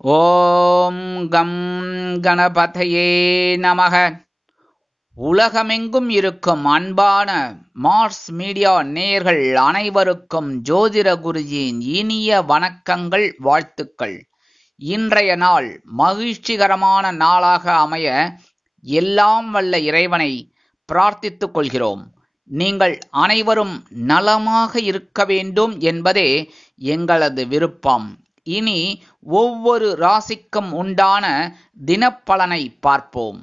ஓம் come கணபதையே நமக. உலகமெங்கும் இருக்கும் அன்பான மார்ஸ் மீடியா நேயர்கள் அனைவருக்கும் ஜோதிட குருஜியின் இனிய வணக்கங்கள், வாழ்த்துக்கள். இன்றைய நாள் மகிழ்ச்சிகரமான நாளாக அமைய எல்லாம் வல்ல இறைவனை பிரார்த்தித்துக் கொள்கிறோம். நீங்கள் அனைவரும் நலமாக இருக்க வேண்டும் என்பதே எங்களது விருப்பம். இனி ஒவ்வொரு ராசிக்கும் உண்டான தினப்பலனை பார்ப்போம்.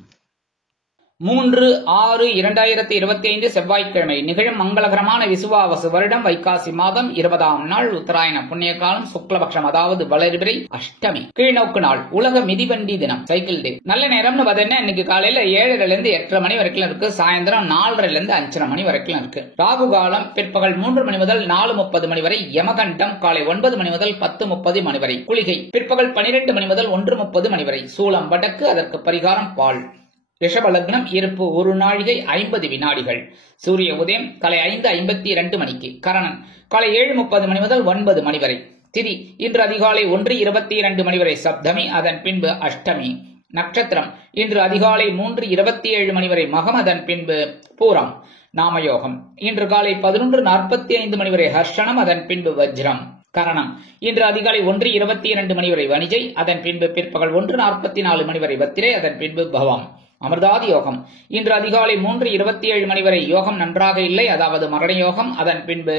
3/6/2025 செவ்வாய்க்கிழமை நிகழும் மங்களகரமான விசுவாவசு வருடம் வைகாசி மாதம் 20ஆம் நாள் உத்தராயண புண்ணிய காலம் சுக்லபக்ஷம், அதாவது வளர்பிறை அஷ்டமி, கீழ்நோக்கு நாள், உலக மிதிவண்டி தினம், சைக்கிள் டே. நல்ல நேரம்னு பார்த்தீங்கன்னா இன்னைக்கு காலையில 7:30 இருந்து 8:30 மணி வரைக்கும் இருக்கு. சாயந்தரம் 4:30 இருந்து 5:30 மணி வரைக்கும் இருக்கு. ராகு காலம் பிற்பகல் 3 மணி முதல் 4:30 மணி வரை. யமகண்டம் காலை 9 மணி முதல் 10:30 மணி வரை. குளிகை பிற்பகல் 12 மணி முதல் 1:30 மணி வரை. சூலம் வடக்கு, அதற்கு பரிகாரம் பால். ரிஷப லக்னம், இருப்பு 1 நாழிகை 50 வினாடிகள். சூரிய உதயம் காலை 5:52 மணிக்கு. கரணன் காலை 7:30 மணி முதல் 9 மணி வரை. திதி இன்று அதிகாலை 1:22 மணி வரை சப்தமி, அதன் பின்பு அஷ்டமி. நட்சத்திரம் இன்று அதிகாலை 3:27 மணி வரை மகம், அதன் பின்பு பூரம். நாமயோகம் இன்று காலை 11:45 மணி வரை ஹர்ஷனம், அதன் பின்பு வஜ்ரம். கரணம் இன்று அதிகாலை 1:22 மணி வரை வணிஜை, அதன் பின்பு பிற்பகல் 1:44 மணி வரை பத்திரை, அதன் பின்பு பவம். அமிர்தாதி யோகம் இன்று அதிகாலை 3:27 மணி வரை. யோகம் நன்றாக இல்லை, அதாவது மரண யோகம், அதன் பின்பு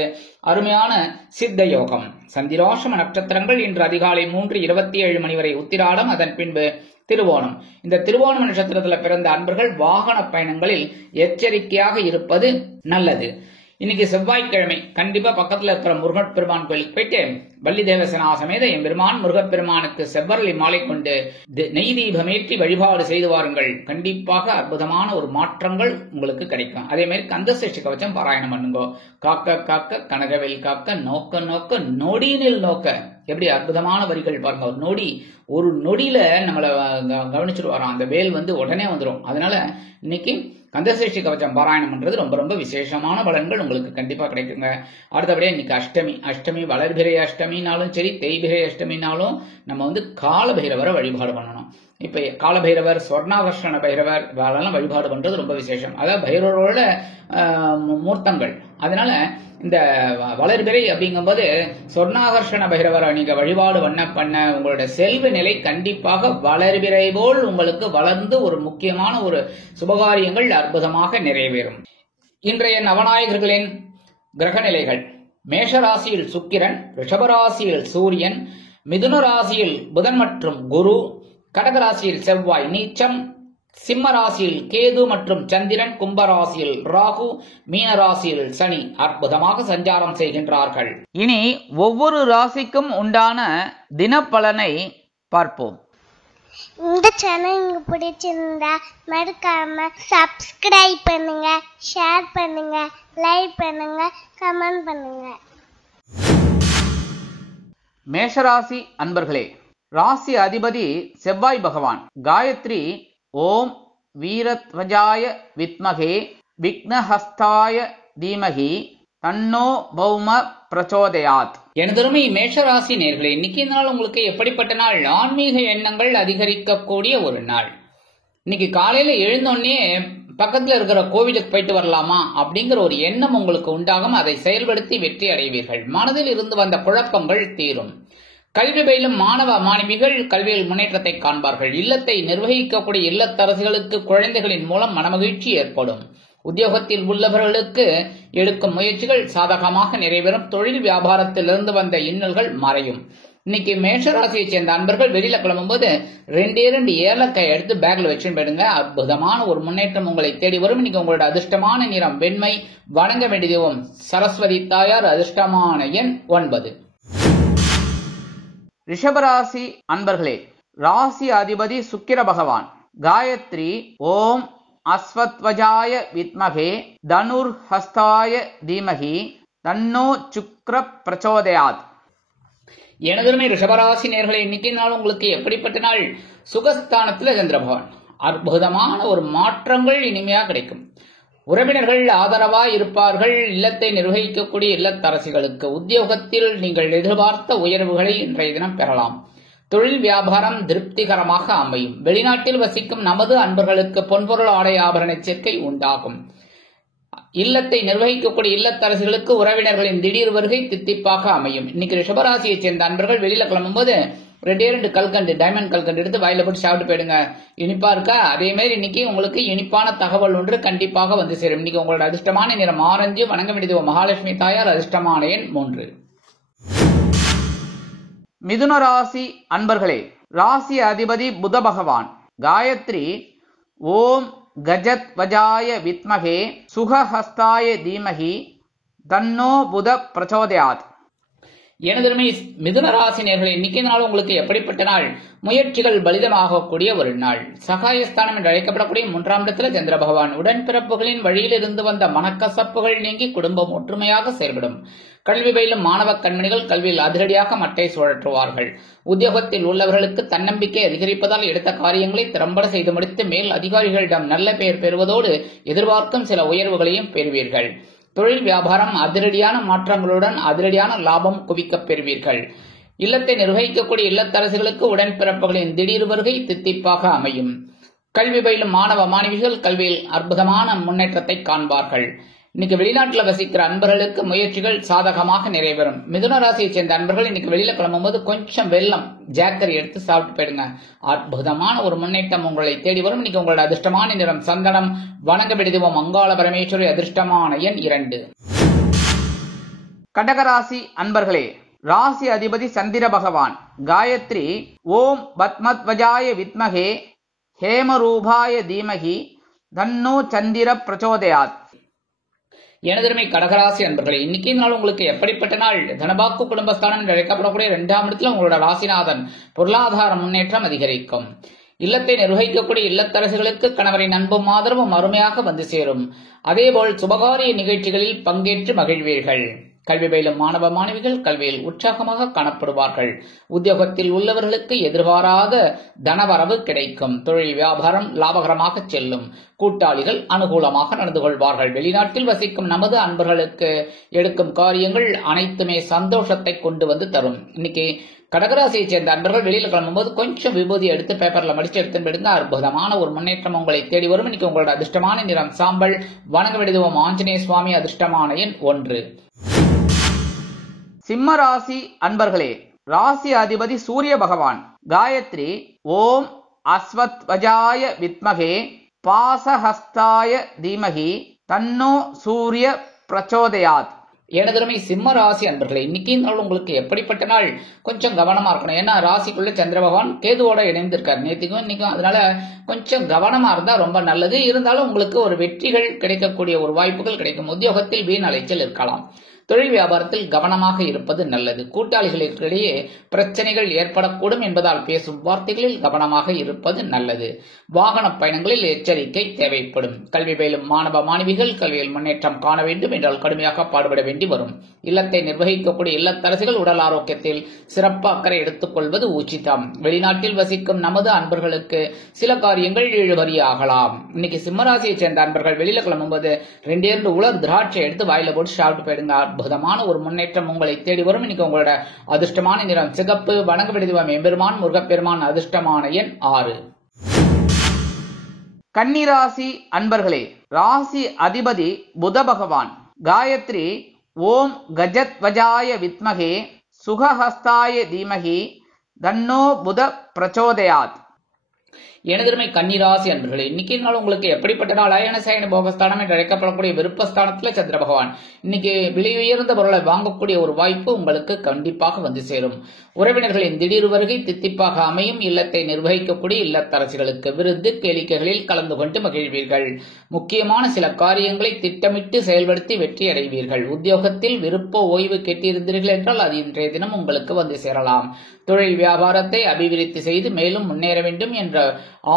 அருமையான சித்த யோகம். சந்திராஷ்டம நட்சத்திரங்கள் இன்று அதிகாலை 3:27 மணி வரை உத்திராடம், அதன் பின்பு திருவோணம். இந்த திருவோணம் நட்சத்திரத்தில் பிறந்த அன்பர்கள் வாகன பயணங்களில் எச்சரிக்கையாக இருப்பது நல்லது. இன்னைக்கு செவ்வாய்க்கிழமை, கண்டிப்பா பக்கத்துல இருக்கிற முருகப்பெருமான் கோயிலுக்கு போயிட்டு வள்ளி தேவசேனா சமேத எம்பெருமான் முருகப்பெருமானுக்கு செவ்வரளி மாலை கொண்டு நெய் தீபமேற்றி வழிபாடு செய்து வாருங்கள். கண்டிப்பாக அற்புதமான ஒரு மாற்றங்கள் உங்களுக்கு கிடைக்கும். அதே மாதிரி கந்தசஷ்டி கவச்சம் பாராயணம் பண்ணுங்க. காக்க காக்க கனகவேல் காக்க, நோக்க நோக்க நொடியினில் நோக்க. எப்படி அற்புதமான வரிகள் பாருங்க. ஒரு நொடியில நம்மளை கவனிச்சுட்டு அந்த வேல் உடனே வந்துடும். அதனால இன்னைக்கு கந்தசஷ்டி கவச்சம் பாராயணம் பண்றது ரொம்ப ரொம்ப விசேஷமான பலன்கள் உங்களுக்கு கண்டிப்பா கிடைக்குங்க. அடுத்தபடியா இன்னைக்கு அஷ்டமி வளர்பிறை அஷ்டமினாலும் சரி, தேய்பிறை அஷ்டமினாலும் நம்ம காலபைரவரை வழிபாடு பண்ணணும். இப்ப காலபைரவர், சொர்ணாகர்ஷண பைரவர் இவரெல்லாம் வழிபாடு பண்றது ரொம்ப விசேஷம். அதாவது பைரவரோட மூர்த்தங்கள். அதனால இந்த வளர்பிறை அப்படிங்கும்போது சொர்ணாகர்ஷண பைரவரை நீங்க வழிபாடு பண்ண உங்களோட செல்வ நிலை கண்டிப்பாக வளர்பிறை போல் உங்களுக்கு வளர்ந்து ஒரு முக்கியமான ஒரு சுபகாரியங்கள் அற்புதமாக நிறைவேறும். இன்றைய நவநாயகர்களின் கிரக நிலைகள்: மேஷராசியில் சுக்கிரன், ரிஷபராசியில் சூரியன், மிதுன ராசியில் புதன் மற்றும் குரு, கடகராசியில் செவ்வாய் நீச்சம், சிம்ம ராசியில் கேது மற்றும் சந்திரன், கும்பராசியில் ராகு, மீனராசியில் சனி அற்புதமாக சஞ்சாரம் செய்கின்றார்கள். இனி ஒவ்வொரு ராசிக்கும் உண்டான தினப்பலனை பார்ப்போம். இந்த சேனல் உங்களுக்கு பிடிச்சிருந்தா மறக்காம சப்ஸ்கிரைப் பண்ணுங்க, ஷேர் பண்ணுங்க, லைக் பண்ணுங்க, கமெண்ட் பண்ணுங்க. மேஷராசி அன்பர்களே, ராசி அதிபதி செவ்வாய் பகவான். காயத்ரி ஓம் வீரத்வஜாய வித்மகே விக்னஹஸ்தாய தீமகி தன்னோ பௌம பிரச்சோதயாத். எனதருமை மேஷராசி நேர்களே, இன்னைக்கு நாள் உங்களுக்கு எப்படிப்பட்ட நாள்? ஆன்மீக எண்ணங்கள் அதிகரிக்கக்கூடிய ஒரு நாள். இன்னைக்கு காலையில எழுந்தோடனே பக்கத்துல இருக்கிற கோவிலுக்கு போயிட்டு வரலாமா அப்படிங்கிற ஒரு எண்ணம் உங்களுக்கு உண்டாகும். அதை செயல்படுத்தி வெற்றி அடைவீர்கள். மனதில் இருந்து வந்த குழப்பங்கள் தீரும். கல்வி பயிலும் மாணவ மாணவிகள் கல்வியில் முன்னேற்றத்தை காண்பார்கள். இல்லத்தை நிர்வகிக்கக்கூடிய இல்லத்தரசிகளுக்கு குழந்தைகளின் மூலம் மனமகிழ்ச்சி ஏற்படும். உத்தியோகத்தில் உள்ளவர்களுக்கு எடுக்கும் முயற்சிகள் சாதகமாக நிறைவேறும். தொழில் வியாபாரத்தில் இருந்து வந்த இன்னல்கள் மறையும். இன்னைக்கு மேஷராசியை சேர்ந்த அன்பர்கள் வெளியில கிளம்பும்போது 2 ஏலக்காய் எடுத்து பேக்ல வச்சு போயிடுங்க. அற்புதமான ஒரு முன்னேற்றம் உங்களை தேடி வரும். இன்னைக்கு உங்களோட அதிர்ஷ்டமான நிறம் வெண்மை. வணங்க வேண்டிய தெய்வம் சரஸ்வதி தாயார். அதிர்ஷ்டமான எண் 9. ரிஷபராசி அன்பர்களே, ராசி அதிபதி சுக்கிர பகவான். காயத்ரி ஓம் அஸ்வத்வஜாய வித்மகே தனுர் ஹஸ்தாய தீமகி தன்னோ சுக்ர பிரச்சோதயாத். எனதுமே ரிஷபராசி நேர்களை, இன்னைக்கு நாள் உங்களுக்கு எப்படிப்பட்ட நாள்? சுகஸ்தானத்துல சந்திர பகவான். அற்புதமான ஒரு மாற்றங்கள் இனிமையா கிடைக்கும். உறவினர்கள் ஆதரவாய் இருப்பார்கள். இல்லத்தை நிர்வகிக்கக்கூடிய இல்லத்தரசிகளுக்கு உத்தியோகத்தில் நீங்கள் எதிர்பார்த்த உயர்வுகளை இன்றைய தினம் பெறலாம். தொழில் வியாபாரம் திருப்திகரமாக அமையும். வெளிநாட்டில் வசிக்கும் நமது அன்பர்களுக்கு பொன்பொருள் ஆடை ஆபரண சேர்க்கை உண்டாகும். இல்லத்தை நிர்வகிக்கக்கூடிய இல்லத்தரசிகளுக்கு உறவினர்களின் திடீர் வருகை தித்திப்பாக அமையும். இன்னைக்கு ரிஷபராசியை சேர்ந்த அன்பர்கள் வெளியில கிளம்பும்போது 2 கல்கண்டு, டைமண்ட் கல்கண்டு எடுத்து வாயில போட்டு சாப்பிட்டு போயிடுங்க. இனிப்பா இருக்கா? அதே மாதிரி இன்னைக்கு உங்களுக்கு இனிப்பான தகவல் ஒன்று கண்டிப்பாக வந்து சேரும். இன்னைக்கு உங்களோட அதிர்ஷ்டமான நிறம் ஆரஞ்சு. வணங்க வேண்டியது மகாலட்சுமி தாயார். அதிர்ஷ்டமான எண் 3. மிதுன ராசி அன்பர்களே, ராசி அதிபதி புத பகவான். காயத்ரி ஓம் கஜத் வஜாய வித்மகே சுகஹஸ்தாய தீமகி தன்னோ புத பிரச்சோதயாத். எனதருமை மிதுன ராசி நேயர்களே, இன்னைக்கு நாள் உங்களுக்கு எப்படிப்பட்ட நாள்? முயற்சிகள் பலிதமாகக்கூடிய ஒரு நாள். சகாயஸ்தானம் என்று அழைக்கப்படக்கூடிய 3ஆம் இடத்துல சந்திர பகவான். உடன்பிறப்புகளின் வழியில் இருந்து வந்த மனக்கசப்புகள் நீங்கி குடும்பம் ஒற்றுமையாக செயல்படும். கல்வி பயிலும் மாணவ கண்மணிகள் கல்வியில் அதிரடியாக மட்டை சுழற்றுவார்கள். உத்தியோகத்தில் உள்ளவர்களுக்கு தன்னம்பிக்கை அதிகரிப்பதால் எடுத்த காரியங்களை திறம்பட செய்து முடித்து மேல் அதிகாரிகளிடம் நல்ல பெயர் பெறுவதோடு எதிர்பார்க்கும் சில உயர்வுகளையும் பெறுவீர்கள். தொழில் வியாபாரம் அதிரடியான மாற்றங்களுடன் அதிரடியான லாபம் குவிக்கப் பெறுவீர்கள். இல்லத்தை நிர்வகிக்கக்கூடிய இல்லத்தரசுகளுக்கு உடன்பிறப்புகளின் திடீர் வருகை தித்திப்பாக அமையும். கல்வி பயிலும் மாணவ மாணவிகள் கல்வியில் அற்புதமான முன்னேற்றத்தை காண்பார்கள். இன்னைக்கு வெளிநாட்டில் வசிக்கிற அன்பர்களுக்கு முயற்சிகள் சாதகமாக நிறைவேறும். மிதுன ராசியை சேர்ந்த அன்பர்கள் இன்னைக்கு வெளியில கிளம்பும்போது கொஞ்சம் வெல்லம் ஜாக்கரி எடுத்து சாப்பிட்டு போயிடுங்க. அற்புதமான ஒரு முன்னேற்றம் உங்களை தேடி வரும். இன்னைக்கு உங்களோட அதிர்ஷ்டமான நிறம் சந்தனம். வணங்க வேண்டியது மங்காள பரமேஸ்வரி. அதிர்ஷ்டமான எண் 2. கடகராசி அன்பர்களே, ராசி அதிபதி சந்திர பகவான். காயத்ரி ஓம் பத்மத்வஜாய வித்மகே ஹேமரூபாய தீமகி தன்னோ சந்திர பிரச்சோதயாத். எனதருமை கடகராசி அன்பர்களே, இன்னைக்கு நாள் உங்களுக்கு எப்படிப்பட்ட நாள்? தனபாக்கு குடும்பஸ்தானம் என்று அழைக்கப்படக்கூடிய 2ஆம் இடத்துல உங்களோட ராசிநாதன். பொருளாதார முன்னேற்றம் அதிகரிக்கும். இல்லத்தை நிர்வகிக்கக்கூடிய இல்லத்தரசுகளுக்கு கணவரின் அன்பும் ஆதரவும் அருமையாக வந்து சேரும். அதேபோல் சுபகாரிய நிகழ்ச்சிகளில் பங்கேற்று மகிழ்வீர்கள். கல்வி பயிலும் மாணவ மாணவிகள் கல்வியில் உற்சாகமாக காணப்படுவார்கள். உத்தியோகத்தில் உள்ளவர்களுக்கு எதிர்பாராத தனவரவு கிடைக்கும். தொழில் வியாபாரம் லாபகரமாக செல்லும். கூட்டாளிகள் அனுகூலமாக நடந்து கொள்வார்கள். வெளிநாட்டில் வசிக்கும் நமது அன்பர்களுக்கு எடுக்கும் காரியங்கள் அனைத்துமே சந்தோஷத்தை கொண்டு வந்து தரும். இன்னைக்கு கடகராசியை சேர்ந்த அன்பர்கள் வெளியில கிளம்பும்போது கொஞ்சம் விபூதி எடுத்து பேப்பர்ல மடிச்சு எடுத்து விடுங்க. அற்புதமான ஒரு முன்னேற்றம் உங்களை தேடி வரும். இன்னைக்கு உங்களோட அதிர்ஷ்டமான நிறம் சாம்பல். வணங்க வேண்டியது ஆஞ்சநேய சுவாமி. அதிர்ஷ்டமான எண் 1. சிம்ம ராசி அன்பர்களே, ராசி அதிபதி சூரிய பகவான். காயத்ரி ஓம் அஸ்வத் வஜாய வித்மகே பாசஹஸ்தாய தீமகி தன்னோ சூரிய பிரச்சோதயாத். எனதருமை சிம்ம ராசி அன்பர்களே, இன்னைக்கு நாள் உங்களுக்கு எப்படிப்பட்ட நாள்? கொஞ்சம் கவனமா இருக்கணும். ஏன்னா ராசிக்குள்ள சந்திர பகவான் கேதுவோட இணைந்திருக்காரு நேற்றுக்கும் இன்னைக்கும். அதனால கொஞ்சம் கவனமா இருந்தா ரொம்ப நல்லது. இருந்தாலும் உங்களுக்கு ஒரு வெற்றிகள் கிடைக்கக்கூடிய ஒரு வாய்ப்புகள் கிடைக்கும். உத்தியோகத்தில் வீண் அலைச்சல் இருக்கலாம். தொழில் வியாபாரத்தில் கவனமாக இருப்பது நல்லது. கூட்டாளிகளிடையே பிரச்சனைகள் ஏற்படக்கூடும் என்பதால் பேசும் வார்த்தைகளில் கவனமாக இருப்பது நல்லது. வாகன பயணங்களில் எச்சரிக்கை தேவைப்படும். கல்வி பயிலும் மாணவ மாணவிகள் கல்வியில் முன்னேற்றம் காண வேண்டும் என்றால் கடுமையாக பாடுபட வேண்டி வரும். இல்லத்தை நிர்வகிக்கக்கூடிய இல்லத்தரசுகள் உடல் ஆரோக்கியத்தில் சிறப்பு அக்கறை எடுத்துக் கொள்வது உச்சிதம். வெளிநாட்டில் வசிக்கும் நமது அன்பர்களுக்கு சில காரியங்கள் இழுபறியாகலாம். இன்னைக்கு சிம்மராசியை சேர்ந்த அன்பர்கள் வெளியில கிளம்பும்போது 2 உலர் திராட்சை எடுத்து வாயில போட்டு சாப்பிட்டு போயிடுங்க. அற்புதமான ஒரு முன்னேற்றம் உங்களை தேடி வரும். இன்னைக்கு உங்களோட அதிர்ஷ்டமான நிறம் சிகப்பு. வணங்க வேண்டியது எம்பெருமான் முருகப்பெருமான். அதிர்ஷ்டமான எண் 6. கன்னிராசி அன்பர்களே, ராசி அதிபதி புத பகவான். காயத்ரி ஓம் கஜத் வஜாய வித்மகே சுகஹஸ்தாய தீமகி தன்னோ புத பிரச்சோதயாத். எனதருமை கன்னிராசி அன்பர்களே, இன்னைக்கு நாள் உங்களுக்கு எப்படிப்பட்ட நாள்? அயனசயன போகஸ்தானம் என்று அழைக்கப்படக்கூடிய விருப்பஸ்தானத்துல சந்திர பகவான். இன்னைக்கு விலை உயர்ந்த பொருளை வாங்கக்கூடிய ஒரு வாய்ப்பு உங்களுக்கு கண்டிப்பாக வந்து சேரும். உறவினர்களின் திடீர் வருகை தித்திப்பாக அமையும். இல்லத்தை நிர்வகிக்கக்கூடிய இல்லத்தரசிகளுக்கு விருந்து கேளிக்கைகளில் கலந்து கொண்டு மகிழ்வீர்கள். முக்கியமான சில காரியங்களை திட்டமிட்டு செயல்படுத்தி வெற்றி அடைவீர்கள். உத்தியோகத்தில் விருப்ப ஓய்வு கேட்டிருந்தீர்கள் என்றால் அது இன்றைய தினம் உங்களுக்கு வந்து சேரலாம். தொழில் வியாபாரத்தை அபிவிருத்தி செய்து மேலும் முன்னேற வேண்டும் என்ற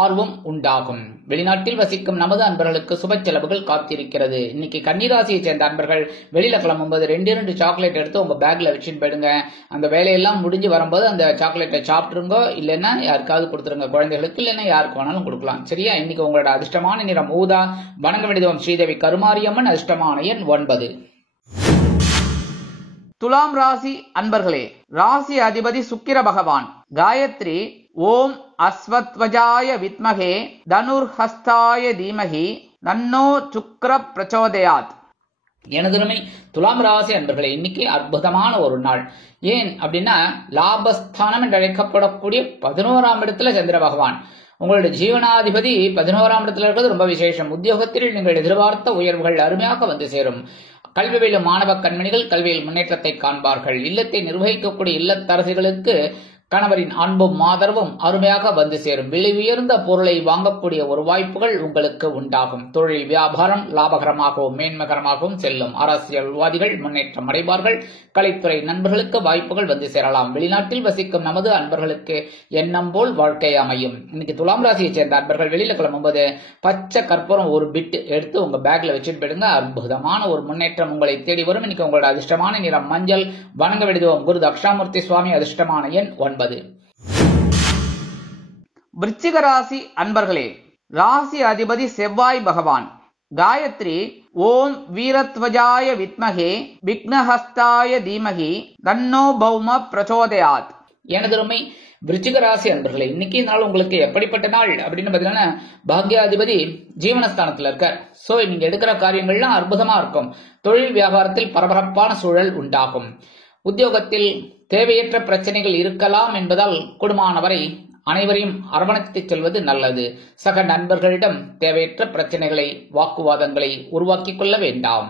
ஆர்வம் உண்டாகும். வெளிநாட்டில் வசிக்கும் நமது அன்பர்களுக்கு சுப செலவுகள் காத்திருக்கிறது. இன்னைக்கு கன்னிராசியை சேர்ந்த அன்பர்கள் வெளியில கிளம்பும்போது 2 சாக்லேட் எடுத்து உங்க பேக்ல வச்சுட்டு போயிடுங்க. அந்த வேலையெல்லாம் முடிஞ்சு வரும்போது அந்த சாக்லேட்டை சாப்பிட்டுருங்க. இல்லைன்னா யாருக்காவது கொடுத்துருங்க, குழந்தைகளுக்கு. இல்லைன்னா யாருக்கு வேணாலும் கொடுக்கலாம். சரியா? இன்னைக்கு உங்களோட அதிர்ஷ்டமான நிறம் ஊதா. வணங்க வேண்டியது ஸ்ரீதேவி கருமாரியம்மன். அதிர்ஷ்டமான எண் 9. துலாம் ராசி அன்பர்களே, ராசி அதிபதி சுக்கிர பகவான். காயத்ரி ஓம் அஸ்வத்வஜாய வித்மகே தனுர்ஹஸ்தாய தீமகி தன்னோ சுக்ர பிரச்சோதயாத். எனதுமை துலாம் ராசி அன்பர்களே, இன்னைக்கு அற்புதமான ஒரு நாள். ஏன் அப்படின்னா, லாபஸ்தானம் என்று அழைக்கப்படக்கூடிய 11ஆம் இடத்துல சந்திர பகவான், உங்களுடைய ஜீவனாதிபதி 11ஆம் இடத்துல இருக்கிறது ரொம்ப விசேஷம். உத்தியோகத்தில் நீங்கள் எதிர்பார்த்த உயர்வுகள் அருமையாக வந்து சேரும். கல்வி பயிலும் மாணவ கண்மணிகள் கல்வியில் முன்னேற்றத்தை காண்பார்கள். இல்லத்தை நிர்வகிக்கக்கூடிய இல்லத்தரசிகளுக்கு கணவரின் அன்பும் ஆதரவும் அருமையாக வந்து சேரும். விலை உயர்ந்த பொருளை வாங்கக்கூடிய ஒரு வாய்ப்புகள் உங்களுக்கு உண்டாகும். தொழில் வியாபாரம் லாபகரமாகவும் மேன்மகரமாகவும் செல்லும். அரசியல்வாதிகள் முன்னேற்றம் அடைவார்கள். கலைத்துறை நண்பர்களுக்கு வாய்ப்புகள் வந்து சேரலாம். வெளிநாட்டில் வசிக்கும் நமது அன்பர்களுக்கு எண்ணம் போல் வாழ்க்கை அமையும். இன்னைக்கு துலாம் ராசியை சேர்ந்த அன்பர்கள் வெளியில கிளம்பும்போது பச்சை கற்பூரம் ஒரு பிட் எடுத்து உங்க பேக்ல வச்சுட்டு போயிடுங்க. அற்புதமான ஒரு முன்னேற்றம் உங்களை தேடி வரும். இன்னைக்கு உங்களோட அதிர்ஷ்டமான நிறம் மஞ்சள். வணங்க விடுவோம் குரு தட்சிணாமூர்த்தி சுவாமி. அதிர்ஷ்டமான எண் 9. விருச்சிக ராசி அன்பர்களே, ராசி அதிபதி செவ்வாய் பகவான். காயத்ரி ஓம் வீரத்வஜாய வித்மகே விக்னஹஸ்தாய தீமகி தன்னோ பௌம பிரச்சோதயாத். எனதுமை விருச்சிக ராசி அன்பர்களே, இன்னைக்கு நாள் உங்களுக்கு எப்படிப்பட்ட நாள் அப்படின்னு பாத்தீங்கன்னா, பாக்யாதிபதி ஜீவனஸ்தானத்துல இருக்கார். சோ நீங்க எடுக்கிற காரியங்கள்லாம் அற்புதமா இருக்கும். தொழில் வியாபாரத்தில் பரபரப்பான சூழல் உண்டாகும். உத்தியோகத்தில் தேவையற்ற பிரச்சனைகள் இருக்கலாம் என்பதால் கூடுமானவரை அனைவரையும் அரவணைத்துச் செல்வது நல்லது. சக நண்பர்களிடம் தேவையற்ற பிரச்சனைகளை வாக்குவாதங்களை உருவாக்கிக் கொள்ள வேண்டாம்.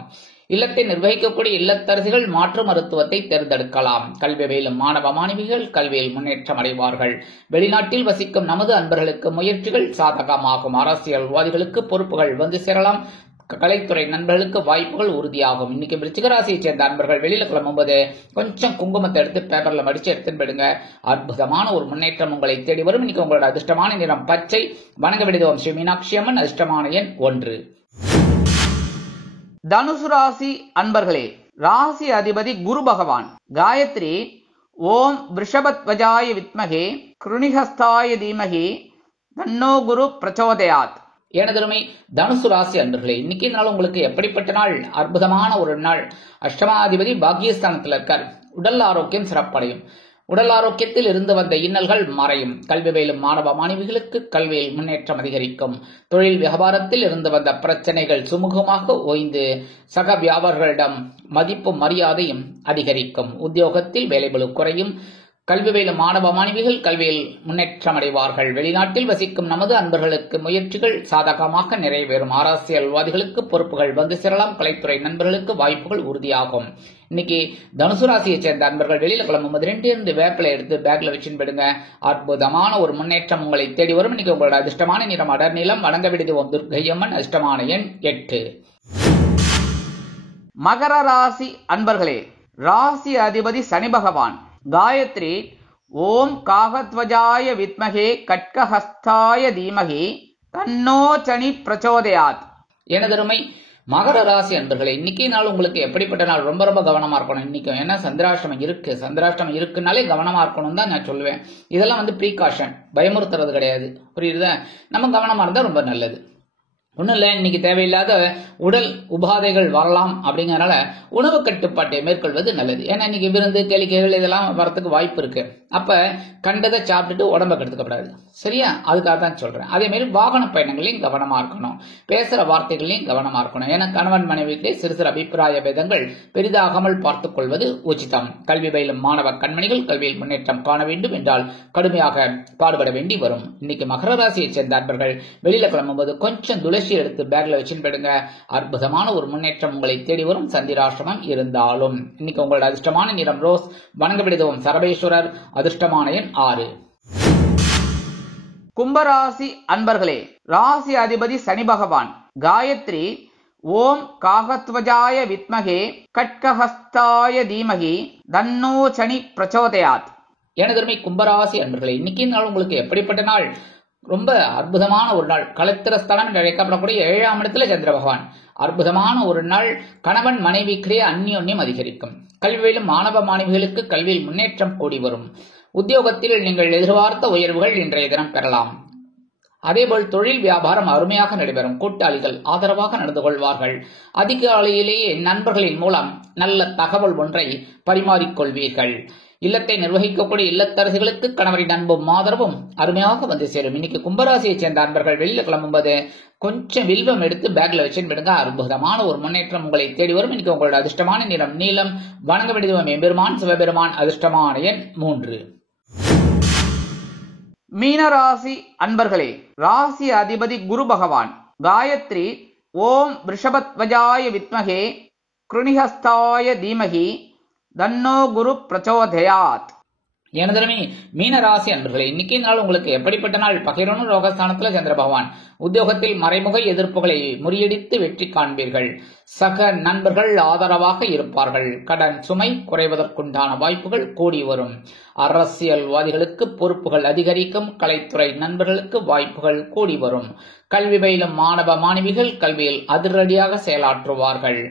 இல்லத்தை நிர்வகிக்கக்கூடிய இல்லத்தரசிகள் மாற்று மருத்துவத்தை தேர்ந்தெடுக்கலாம். கல்வி பயிலும் மாணவ மாணவிகள் கல்வியில் முன்னேற்றம் அடைவார்கள். வெளிநாட்டில் வசிக்கும் நமது அன்பர்களுக்கு முயற்சிகள் சாதகமாகும். அரசியல்வாதிகளுக்கு பொறுப்புகள் வந்து சேரலாம். கலைத்துறை நண்பர்களுக்கு வாய்ப்புகள் உறுதியாகும். இன்னைக்கு விருச்சிக ராசியை சேர்ந்த அன்பர்கள் வெளியில கிளம்பும்போது கொஞ்சம் குங்குமத்தை எடுத்து பேப்பர்ல மடிச்சு எடுத்துன்னு போயிடுங்க. அற்புதமான ஒரு முன்னேற்றம் உங்களை தேடி வரும். இன்னைக்கு உங்களோட அதிர்ஷ்டமான நிறம் பச்சை. வணங்க விடுவோம் ஸ்ரீ மீனாட்சி அம்மன். அதிர்ஷ்டமான எண் 1. தனுசு ராசி அன்பர்களே, ராசி அதிபதி குரு பகவான். காயத்ரி ஓம் விருஷபத்வஜாய வித்மகே கிருணிஹஸ்தாய தீமகி தன்னோ குரு பிரச்சோதயாத். எனதருமை தனுசு ராசி அன்பர்களே, இன்னைக்கு நாள் உங்களுக்கு எப்படிப்பட்ட நாள்? அற்புதமான ஒரு நாள். அஷ்டமாதிபதி பாக்கியஸ்தானத்தில் இருக்கார். உடல் ஆரோக்கியம் சிறப்படையும். உடல் ஆரோக்கியத்தில் இருந்து வந்த இன்னல்கள் மறையும். கல்வி பயிலும் மாணவ மாணவிகளுக்கு கல்வியில் முன்னேற்றம் அதிகரிக்கும். தொழில் வியாபாரத்தில் இருந்து வந்த பிரச்சனைகள் சுமூகமாக ஓய்ந்து சக வியாபாரிகளிடம் மதிப்பும் மரியாதையும் அதிகரிக்கும். உத்தியோகத்தில் வேலைபளு குறையும். கல்வி பயிலும் மாணவ மாணவிகள் கல்வியில் முன்னேற்றம் அடைவார்கள். வெளிநாட்டில் வசிக்கும் நமது அன்பர்களுக்கு முயற்சிகள் சாதகமாக நிறைவேறும். அரசியல்வாதிகளுக்கு பொறுப்புகள் வந்து சேரலாம். கலைத்துறை நண்பர்களுக்கு வாய்ப்புகள் உறுதியாகும். இன்னைக்கு தனுசு ராசியை சேர்ந்த அன்பர்கள் வெளியில கிளம்பும்போது 2 வேப்பிலை எடுத்து பேக்ல வச்சுன்னு போயிடுங்க. அற்புதமான ஒரு முன்னேற்றம் உங்களை தேடி வரும். இன்னைக்கு உங்களோட அதிர்ஷ்டமான நிறம் அடர் நிலம். வணங்க விடுவோம் துர்க்கையம்மன். அதிர்ஷ்டமான எண் 8. மகர ராசி அன்பர்களே, ராசி அதிபதி சனி பகவான். காயத்ரி ஓம் காகத்வஜாய வித்மகே கட்கஹஸ்தாய தீமகி தன்னோ சனி பிரச்சோதயாத். எனதருமை மகர ராசி அன்பர்களே, இன்னைக்கு நாள் உங்களுக்கு எப்படிப்பட்ட நாள்? ரொம்ப ரொம்ப கவனமா இருக்கணும் இன்னைக்கும். ஏன்னா சந்திராஷ்டமம் இருக்கு. சந்திராஷ்டமம் இருக்குனாலே கவனமா இருக்கணும் தான் நான் சொல்லுவேன். இதெல்லாம் ப்ரீகாஷன், பயமுறுத்துறது கிடையாது. புரியுதா? நம்ம கவனமா இருந்தா ரொம்ப நல்லது. ஒன்றும் இல்லை, இன்னைக்கு தேவையில்லாத உடல் உபாதைகள் வரலாம். அப்படிங்கறதுனால உணவு கட்டுப்பாட்டை மேற்கொள்வது நல்லது. ஏன்னா இன்னைக்கு விருந்து கேளிக்கைகள் இதெல்லாம் வரத்துக்கு வாய்ப்பு இருக்கு. அப்ப கண்டதை சாப்பிட்டுட்டு உடம்ப கெடுத்துக்கப்படாது. சரியா? அதுக்காக தான் சொல்றேன். அதே மாதிரி வாகன பயணங்களையும் கவனமா இருக்கணும். பேசுற வார்த்தைகளையும் கவனமா இருக்கணும். ஏன்னா கணவன் மனைவிக்கு சிறு சிறு அபிப்பிராய பேதங்கள் பெரிதாகாமல் பார்த்துக் கொள்வது உச்சிதம். கல்வி பயிலும் மாணவ கண்மணிகள் கல்வியில் முன்னேற்றம் காண வேண்டும் என்றால் கடுமையாக பாடுபட வேண்டி வரும். இன்னைக்கு மகர ராசியை சேர்ந்த அன்பர்கள் வெளியில கிளம்பும்போது கொஞ்சம் துளசி எடுத்து பேக்ல வச்சுன்னு போயிடுங்க. அற்புதமான ஒரு முன்னேற்றம் உங்களை தேடி வரும். சந்திராஷ்டமம் இருந்தாலும் இன்னைக்கு உங்களோட அதிர்ஷ்டமான நிறம் ரோஸ். வணங்க விடுவோம் சரபேஸ்வரர். அதிர்ஷ்டமான எண் 6. கும்பராசி அன்பர்களே, ராசி அதிபதி சனி பகவான். காயத்ரி ஓம் காகத்வஜாய வித்மகே கட்கஹஸ்தாய தீமகி தன்னோ சனி பிரச்சோதயாத். எனதருமை கும்பராசி அன்பர்களே, இன்னைக்கு நாள் உங்களுக்கு எப்படிப்பட்ட நாள்? ரொம்ப அற்புதமான ஒரு நாள். கலத்திரஸ்தானம் என்று அழைக்கப்படக்கூடிய 7ஆம் இடத்துல சந்திர பகவான். அற்புதமான ஒரு நாள். கணவன் மனைவிக்கிடையே அந்யோன்யம் அதிகரிக்கும். கல்வியிலும் மாணவ மாணவிகளுக்கு கல்வியில் முன்னேற்றம் கூடி வரும். உத்தியோகத்தில் நீங்கள் எதிர்பார்த்த உயர்வுகள் இன்றைய தினம் பெறலாம். அதேபோல் தொழில் வியாபாரம் அருமையாக நடைபெறும். கூட்டாளிகள் ஆதரவாக நடந்து கொள்வார்கள். அதிகாலையிலேயே நண்பர்களின் மூலம் நல்ல தகவல் ஒன்றை பரிமாறிக்கொள்வீர்கள். இல்லத்தை நிர்வகிக்கக்கூடிய இல்லத்தரசிகளுக்கு கணவரின் அன்பும் ஆதரவும் அருமையாக வந்து சேரும். இன்னைக்கு கும்பராசியை சேர்ந்த அன்பர்கள் வெளியில கிளம்பும்போது கொஞ்சம் வில்வம் எடுத்து பேக்ல வச்சு விடுங்க. அற்புதமான ஒரு முன்னேற்றம் உங்களை தேடி வரும். இன்னைக்கு உங்களோட அதிர்ஷ்டமான நிறம் நீலம். வணங்க வேண்டியது எம்பெருமான் சிவபெருமான். அதிர்ஷ்டமான எண் 3. மீனராசி அன்பர்களே, ராசி அதிபதி குரு பகவான். காயத்ரி ஓம் ரிஷபத்வஜாய வித்மகே கிருணிஹஸ்தாய தீமகி தன்னோ குரு பிரச்சோதயாத். எனதருமே மீனராசி அன்பர்களே, இன்னைக்கு நாள் உங்களுக்கு எப்படிப்பட்ட நாள்? பகிரணும் ரோகஸ்தானத்துல சந்திர பகவான். உத்தியோகத்தில் மறைமுக எதிர்ப்புகளை முறியடித்து வெற்றி காண்பீர்கள். சக நண்பர்கள் ஆதரவாக இருப்பார்கள். கடன் சுமை குறைவதற்குண்டான வாய்ப்புகள் கூடி வரும். அரசியல்வாதிகளுக்கு பொறுப்புகள் அதிகரிக்கும். கலைத்துறை நண்பர்களுக்கு வாய்ப்புகள் கூடி வரும். கல்வி பயிலும் மாணவ மாணவிகள் கல்வியில் அதிரடியாக செயலாற்றுவார்கள்.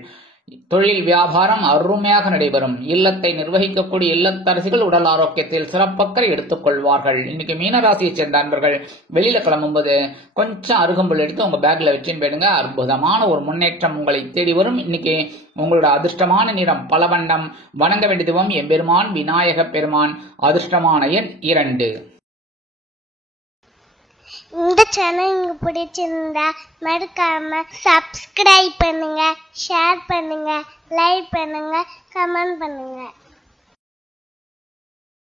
தொழில் வியாபாரம் அருமையாக நடைபெறும். இல்லத்தை நிர்வகிக்கக்கூடிய இல்லத்தரசிகள் உடல் ஆரோக்கியத்தில் சிறப்பக்கறை எடுத்துக் கொள்வார்கள். இன்னைக்கு மீனராசியை சேர்ந்த அன்பர்கள் வெளியில கிளம்பும்போது கொஞ்சம் அருகம்புல் எடுத்து உங்க பேக்ல வச்சுன்னு போயிடுங்க. அற்புதமான ஒரு முன்னேற்றம் உங்களை தேடி வரும். இன்னைக்கு உங்களோட அதிர்ஷ்டமான நிறம் பலவண்ணம். வணங்க வேண்டிய தெய்வம் எம்பெருமான் விநாயக பெருமான். அதிர்ஷ்டமான எண் 2. இந்த சேனல் உங்களுக்கு பிடிச்சிருந்தா மறக்காம சப்ஸ்கிரைப் பண்ணுங்க, ஷேர் பண்ணுங்க, லைக் பண்ணுங்க, கமெண்ட் பண்ணுங்க.